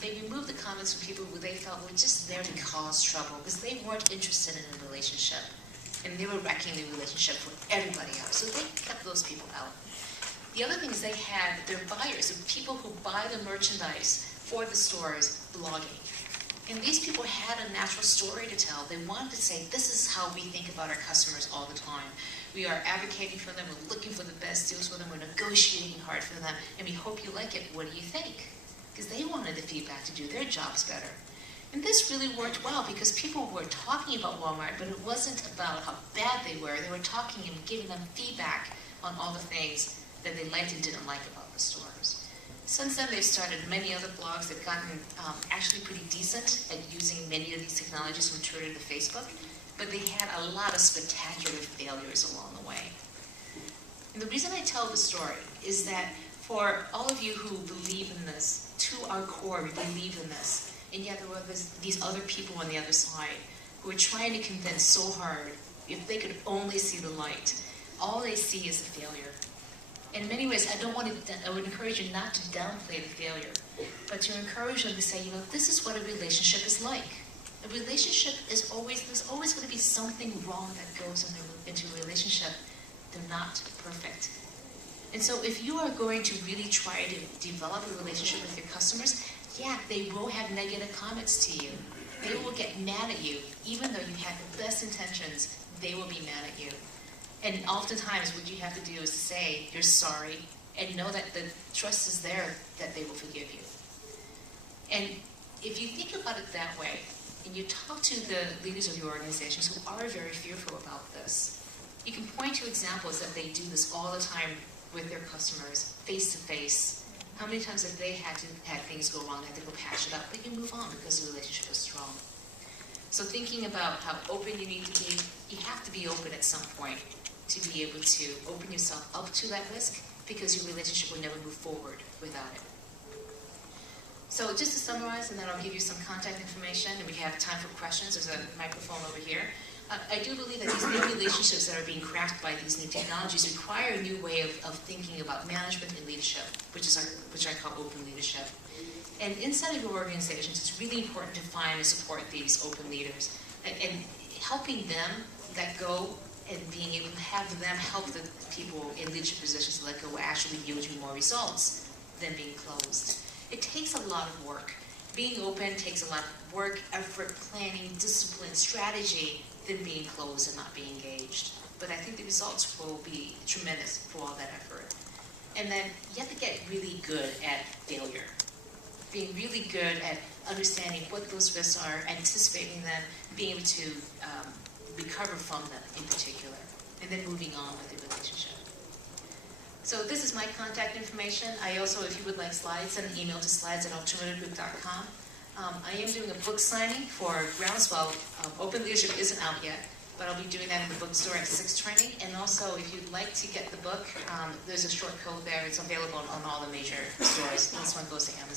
they removed the comments from people who they felt were just there to cause trouble because they weren't interested in a relationship. And they were wrecking the relationship for everybody else. So they kept those people out. The other thing is they had their buyers, the people who buy the merchandise for the stores, blogging. And these people had a natural story to tell. They wanted to say, this is how we think about our customers all the time. We are advocating for them, we're looking for the best deals for them, we're negotiating hard for them, and we hope you like it. What do you think? Because they wanted the feedback to do their jobs better. And this really worked well because people were talking about Walmart, but it wasn't about how bad they were. They were talking and giving them feedback on all the things that they liked and didn't like about the stores. Since then, they've started many other blogs. They've gotten actually pretty decent at using many of these technologies from Twitter to Facebook, but they had a lot of spectacular failures along the way. And the reason I tell the story is that for all of you who believe in this, to our core, we believe in this, and yet there were these other people on the other side who are trying to convince so hard, if they could only see the light, all they see is the failure. In many ways, I would encourage you not to downplay the failure, but to encourage them to say, you know, this is what a relationship is like. A relationship is always, there's always going to be something wrong that goes into a relationship. They're not perfect. And so if you are going to really try to develop a relationship with your customers, yeah, they will have negative comments to you. They will get mad at you. Even though you have the best intentions, they will be mad at you. And oftentimes what you have to do is say you're sorry and know that the trust is there that they will forgive you. And if you think about it that way, and you talk to the leaders of your organizations who are very fearful about this, you can point to examples that they do this all the time with their customers, face to face. How many times have they had things go wrong, had to go patch it up, but you move on because the relationship is strong. So thinking about how open you need to be, you have to be open at some point to be able to open yourself up to that risk because your relationship will never move forward without it. So just to summarize, and then I'll give you some contact information, and we have time for questions. There's a microphone over here. I do believe that these new relationships that are being crafted by these new technologies require a new way of thinking about management and leadership, which I call open leadership. And inside of your organizations, it's really important to find and support these open leaders and helping them let go and being able to have them help the people in leadership positions to let go will actually yield you more results than being closed. It takes a lot of work. Being open takes a lot of work, effort, planning, discipline, strategy, than being closed and not being engaged. But I think the results will be tremendous for all that effort. And then you have to get really good at failure. Being really good at understanding what those risks are, anticipating them, being able to recover from them in particular, and then moving on with the relationship. So this is my contact information. I also, if you would like slides, send an email to slides@alternativegroup.com. I am doing a book signing for Groundswell. Open Leadership isn't out yet, but I'll be doing that in the bookstore at 6 Training. And also, if you'd like to get the book, there's a short code there. It's available on all the major stores. This one goes to Amazon.